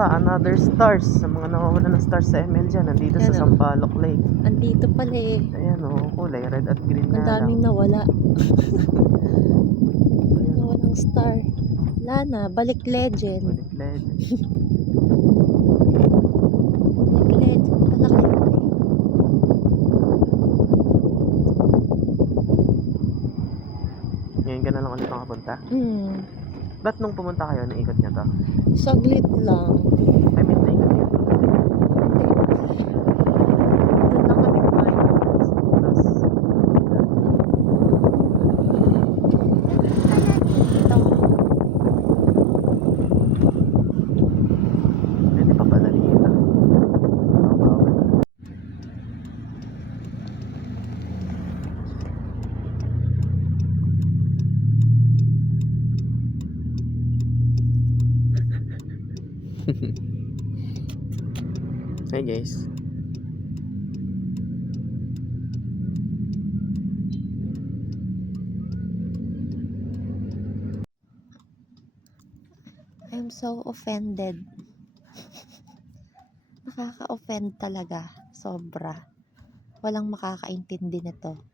pa, another stars. Sa mga nawawala ng stars sa ML dyan, nandito Ayan, sa oh. Sampaloc Lake. Andito pala eh. Ayan o, kulay red at green Ang nga lang. daming nawala. Nawalang star. Wala na, balik legend. Balik legend. Balik legend pala kayo eh. Ngayon ka na lang ulit nakapunta? Ba't nung pumunta kayo, naikot niya to? Saglit lang. I mean, naikot niya to. Doon lang kami kumain. Tapos, hindi pa pala dito. Bawal. Hey guys. I'm so offended. Nakaka-offend talaga. Sobra. Walang makakaintindi nito.